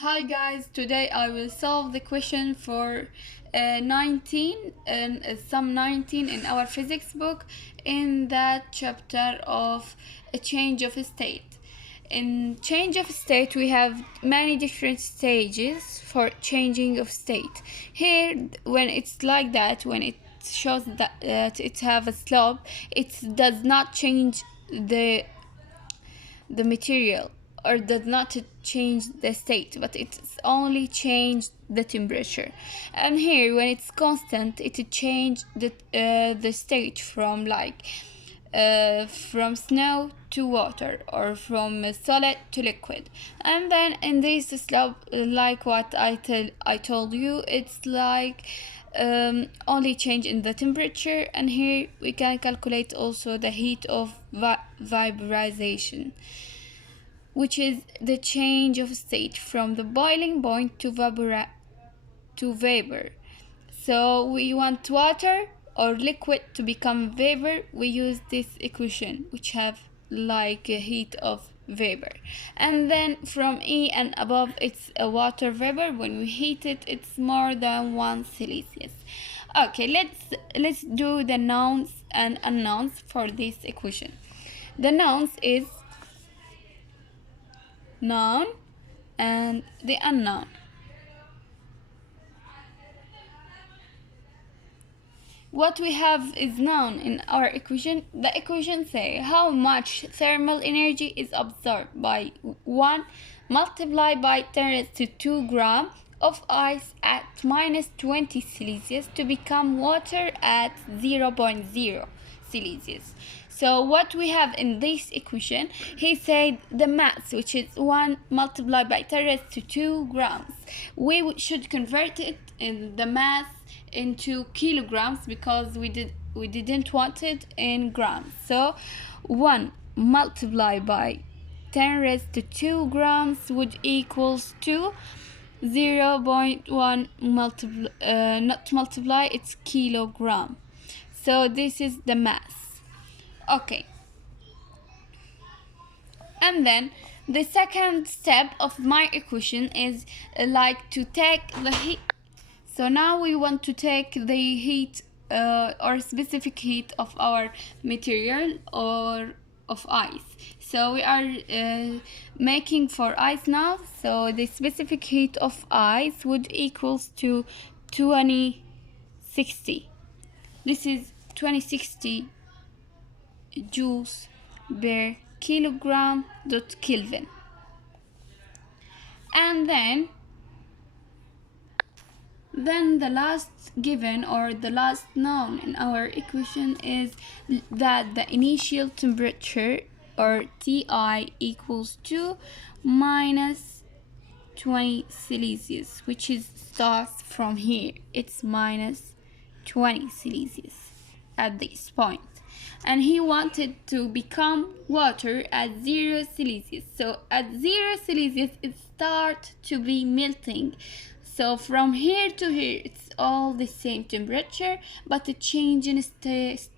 Hi guys, today I will solve the question for 19 and sum 19 in our physics book in that chapter of a change of state. In change of state we have many different stages for changing of state. Here when it's like that, when it shows that it have a slope, it does not change the material or does not change the state, but it's only changed the temperature. And here when it's constant, it change the state from from snow to water or from solid to liquid. And then in this slope, like what I told you, it's like only change in the temperature. And here we can calculate also the heat of vaporization, which is the change of state from the boiling point to vapor. So we want water or liquid to become vapor, we use this equation which have like a heat of vapor. And then from E and above, it's a water vapor. When we heat it, it's more than 1 Celsius. Okay, let's do the nouns and unknowns for this equation. The nouns is noun and the unknown. What we have is noun in our equation. The equation say how much thermal energy is absorbed by 1 multiplied by 10 raised to 2 gram of ice at minus 20 Celsius to become water at 0.0 Celsius. So what we have in this equation, he said the mass, which is 1 multiplied by 10 raised to 2 grams. We should convert it in the mass into kilograms because we didn't want it in grams. So 1 multiplied by 10 raised to 2 grams would equals to 0.1 not multiply, it's kilogram. So this is the mass. Okay, and then the second step of my equation is like to take the heat. So now we want to take the heat or specific heat of our material or of ice. So we are making for ice now. So the specific heat of ice would equals to 2060. This is 2060 joules per kilogram dot Kelvin. And then the last given or the last known in our equation is that the initial temperature or Ti equals to minus 20 Celsius, which is starts from here. It's minus 20 Celsius at this point. And he wanted to become water at 0 Celsius. So at 0 Celsius it starts to be melting. So from here to here it's all the same temperature, but a change in state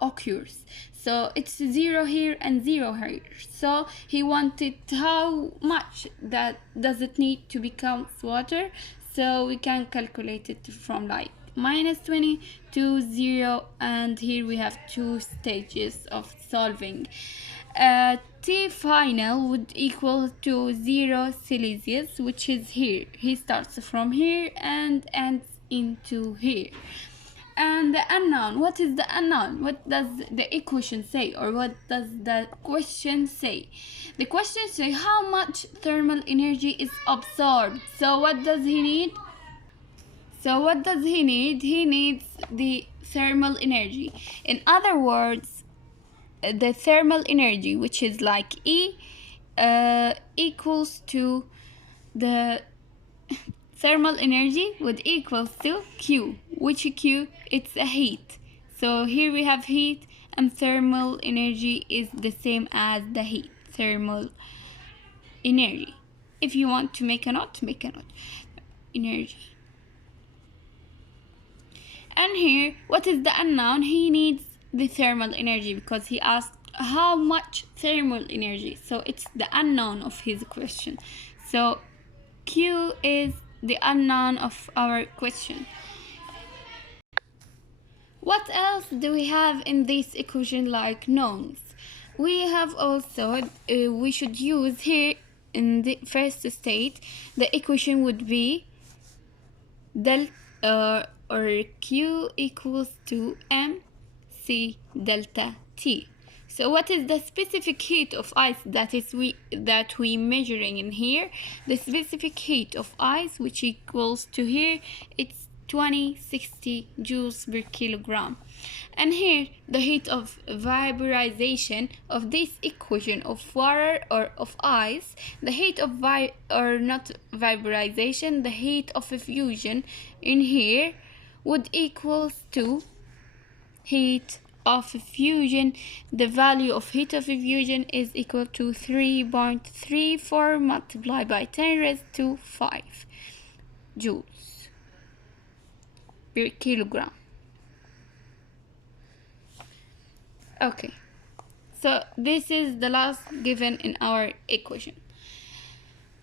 occurs. So it's 0 here and 0 here. So he wanted how much that does it need to become water. So we can calculate it from like minus 20 to 0, and here we have two stages of solving. T final would equal to 0 Celsius, which is here. He starts from here and ends into here. And the unknown, what is the unknown? What does the equation say, or what does the question say? The question say how much thermal energy is absorbed. So what does he need? So what does he need? He needs the thermal energy. In other words, the thermal energy, which is like E, equals to the thermal energy would equals to Q, which Q, it's a heat. So here we have heat, and thermal energy is the same as the heat, thermal energy. If you want to make a note, make a note. Energy. And here, what is the unknown? He needs the thermal energy because he asked how much thermal energy. So it's the unknown of his question. So Q is the unknown of our question. What else do we have in this equation like knowns? We have also, we should use here in the first state, the equation would be del or Q equals to mc delta T. So what is the specific heat of ice that we measuring in here? The specific heat of ice, which equals to here, it's 2060 joules per kilogram. And here the heat of vaporization of this equation of water or of ice, the heat of not vaporization, the heat of fusion in here would equals to heat of fusion. The value of heat of fusion is equal to 3.34 multiplied by 10 raised to 5 joules per kilogram. Okay, so this is the last given in our equation.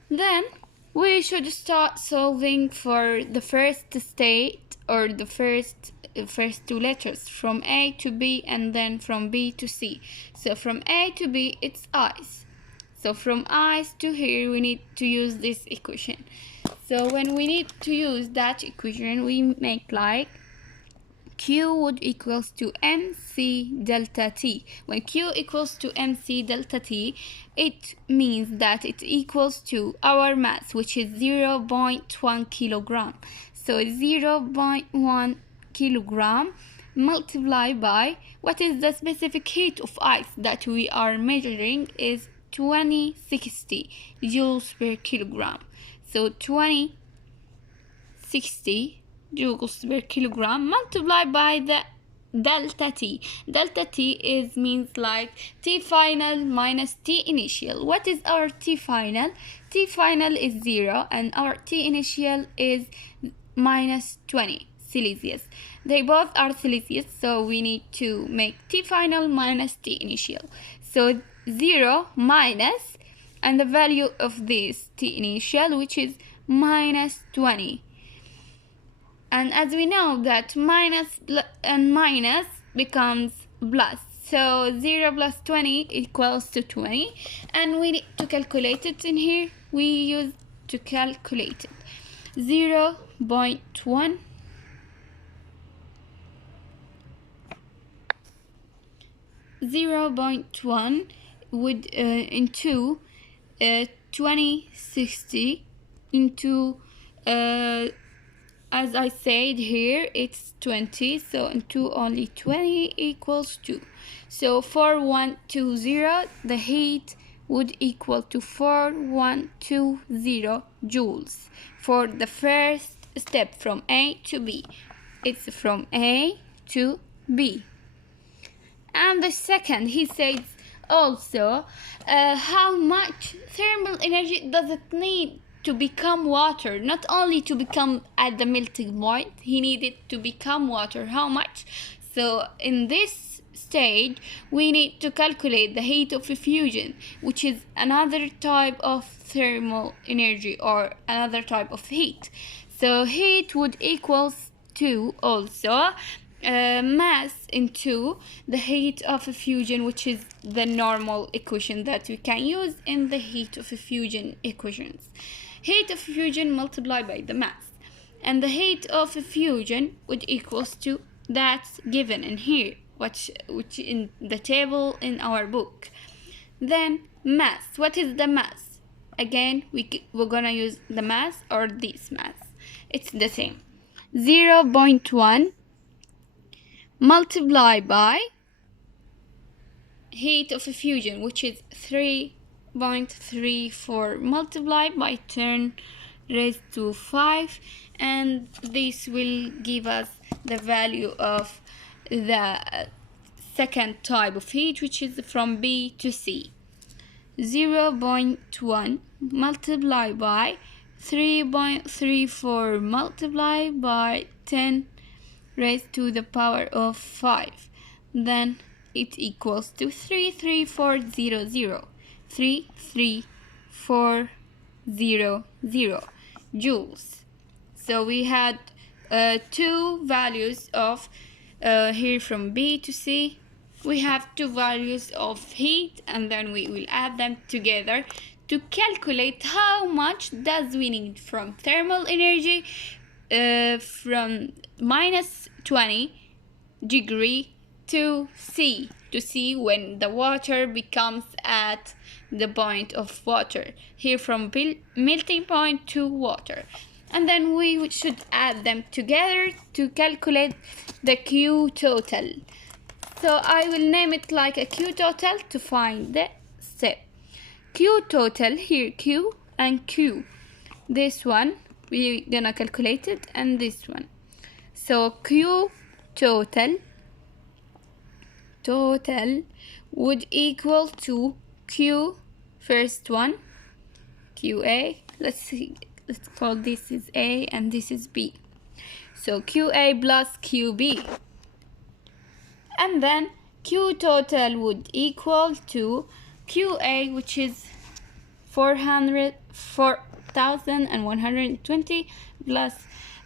Then we should start solving for the first state, or the first two letters from A to B and then from B to C. So from A to B it's ice. So from ice to here we need to use this equation. So when we need to use that equation, we make like Q would equals to mc delta T. When Q equals to mc delta T, it means that it equals to our mass, which is 0.1 kilogram. So 0.1 kilogram multiplied by what is the specific heat of ice that we are measuring is 2060 joules per kilogram. So 2060 joules per kilogram multiplied by the delta T. Delta T is means like T final minus T initial. What is our T final? T final is 0 and our T initial is minus 20 Celsius. They both are Celsius, so we need to make T final minus T initial. So 0 minus, and the value of this T initial, which is minus 20. And as we know that minus and minus becomes plus. So 0 plus 20 equals to 20. And we need to calculate it in here. We use to calculate it. 0.1 0.1 would into 2060 into as I said here it's 20, so into only 20 equals 2. So 4120, the heat would equal to 4120 joules for the first step from A to B. It's from A to B. And the second, he says also how much thermal energy does it need to become water, not only to become at the melting point, he needed to become water. How much? So in this stage we need to calculate the heat of fusion, which is another type of thermal energy or another type of heat. So heat would equals to also mass into the heat of fusion, which is the normal equation that we can use in the heat of fusion equations. Heat of fusion multiplied by the mass, and the heat of fusion would equals to that's given in here, which in the table in our book. Then mass, what is the mass? Again we're gonna use the mass or this mass, it's the same. 0.1 multiplied by heat of fusion, which is 3.34 multiplied by 10 raised to 5, and this will give us the value of the second type of heat, which is from B to C. 0.1 multiplied by 3.34 multiplied by 10 raised to the power of 5, then it equals to 33400. 33400. joules. So we had two values of here from B to C. We have two values of heat, and then we will add them together to calculate how much does we need from thermal energy from minus 20 degree to C when the water becomes at the point of water, here from melting point to water. And then we should add them together to calculate the Q total. So I will name it like a Q total to find the step. Q total, here Q and Q. This one we're gonna calculate it, and this one. So Q total would equal to Q, first one, QA. Let's call this is A and this is B. So QA plus QB. And then Q total would equal to QA, which is 4,120 plus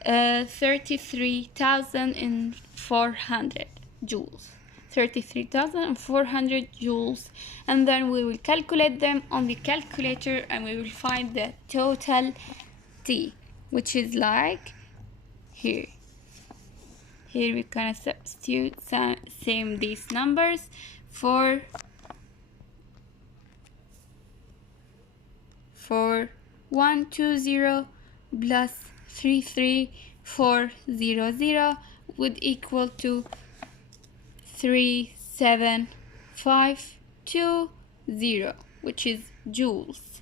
33,400 joules. 33,400 joules, and then we will calculate them on the calculator, and we will find the total T, which is like here we can substitute same these numbers for 120 plus 33400 would equal to 37520, which is joules.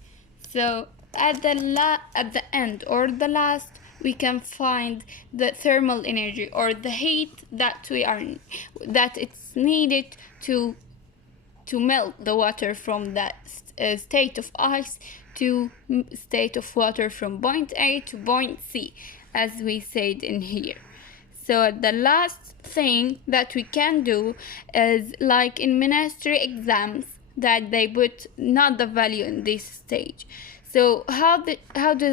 So at the end or the last, we can find the thermal energy or the heat that it's needed to melt the water from that state of ice to state of water from point A to point C, as we said in here. So the last thing that we can do is like in ministry exams that they put not the value in this stage. So how do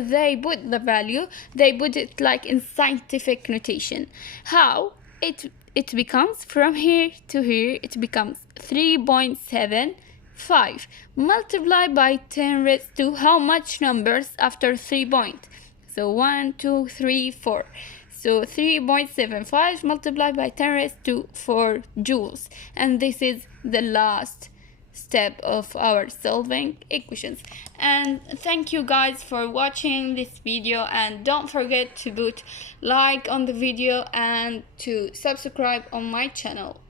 they put the value? They put it like in scientific notation. How? It becomes from here to here, it becomes 3.75 multiplied by 10 raised to how much numbers after 3 point? So 1, 2, 3, 4. So 3.75 multiplied by 10 raised to 4 joules. And this is the last step of our solving equations. And thank you guys for watching this video, and don't forget to put like on the video and to subscribe on my channel.